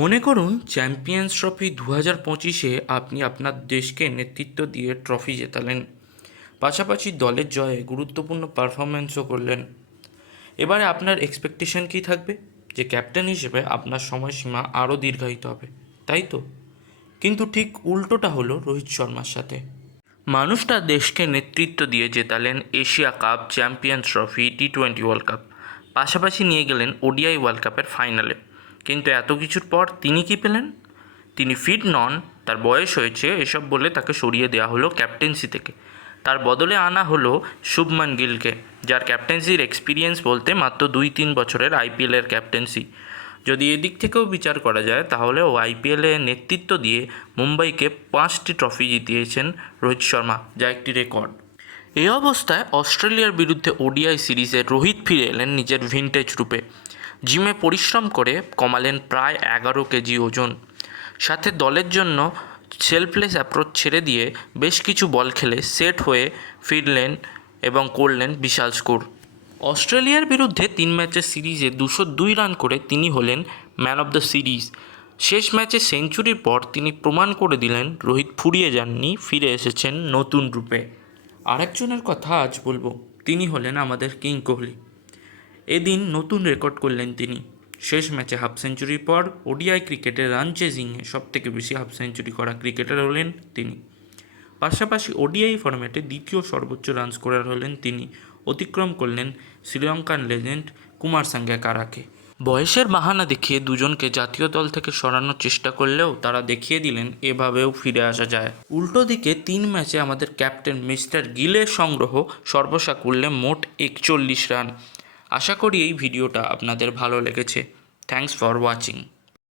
মনে করুন champions trophy 2025-এ আপনি আপনার দেশকে নেতৃত্ব দিয়ে ট্রফি জেতালেন, পাশাপাশি দলের জয়ে গুরুত্বপূর্ণ পারফরম্যান্সও করলেন। এবারে আপনার এক্সপেকটেশন কী থাকবে? যে ক্যাপ্টেন হিসেবে আপনার সময়সীমা আরও দীর্ঘায়িত হবে, তাই তো? কিন্তু ঠিক উল্টোটা হলো রোহিত শর্মার সাথে। মানুষটা দেশকে নেতৃত্ব দিয়ে জেতালেন এশিয়া কাপ, চ্যাম্পিয়ন্স ট্রফি, টি-20 ওয়ার্ল্ড কাপ, পাশাপাশি নিয়ে গেলেন ওডিআই ওয়ার্ল্ড কাপের ফাইনালে। কিন্তু এত কিছুর পর তিনি কি পেলেন? তিনি ফিট নন, তার বয়স হয়েছে এসব বলে তাকে সরিয়ে দেওয়া হলো ক্যাপ্টেন্সি থেকে। তার বদলে আনা হলো শুভমান গিলকে, যার ক্যাপ্টেন্সির এক্সপিরিয়েন্স বলতে মাত্র 2-3 বছরের আইপিএলের ক্যাপ্টেন্সি। যদি এদিক থেকেও বিচার করা যায় তাহলে ও আইপিএলে নেতৃত্ব দিয়ে মুম্বাইকে 5টি ট্রফি জিতিয়েছেন রোহিত শর্মা, যা একটি রেকর্ড। এই অবস্থায় অস্ট্রেলিয়ার বিরুদ্ধে ওডিআই সিরিজে রোহিত ফিরে এলেন নিজের ভিনটেজ রূপে। জিমে পরিশ্রম করে কমালেন প্রায় 11 কেজি ওজন। সাথে দলের জন্য সেলফলেস অ্যাপ্রোচ ছেড়ে দিয়ে বেশ কিছু বল খেলে সেট হয়ে ফিরলেন এবং করলেন বিশাল স্কোর। অস্ট্রেলিয়ার বিরুদ্ধে 3 ম্যাচের সিরিজে 202 রান করে তিনি হলেন ম্যান অফ দ্য সিরিজ। শেষ ম্যাচে সেঞ্চুরির পর তিনি প্রমাণ করে দিলেন রোহিত ফুরিয়ে যাননি, ফিরে এসেছেন নতুন রূপে। আরেকজনের কথা আজ বলবো, তিনি হলেন আমাদের কিং কোহলি। এদিন নতুন রেকর্ড করলেন তিনি। শেষ ম্যাচে হাফ সেঞ্চুরির পর ওডিআই ক্রিকেটে রান চেজিংয়ে সবথেকে বেশি হাফ সেঞ্চুরি করা ক্রিকেটার হলেন তিনি। পাশাপাশি ওডিআই ফরম্যাটে দ্বিতীয় সর্বোচ্চ রান স্কোরার হলেন তিনি, অতিক্রম করলেন শ্রীলঙ্কান লেজেন্ড কুমার সাঙ্গাকারাকে। বয়সের বাহানা দেখিয়ে দুজনকে জাতীয় দল থেকে সরানোর চেষ্টা করলেও তারা দেখিয়ে দিলেন এভাবেও ফিরে আসা যায়। উল্টো দিকে 3 ম্যাচে আমাদের ক্যাপ্টেন মিস্টার গিলের সংগ্রহ সর্বসাকুল্যে মোট 41 রান। আশা করি এই ভিডিওটা আপনাদের ভালো লেগেছে। Thanks for watching.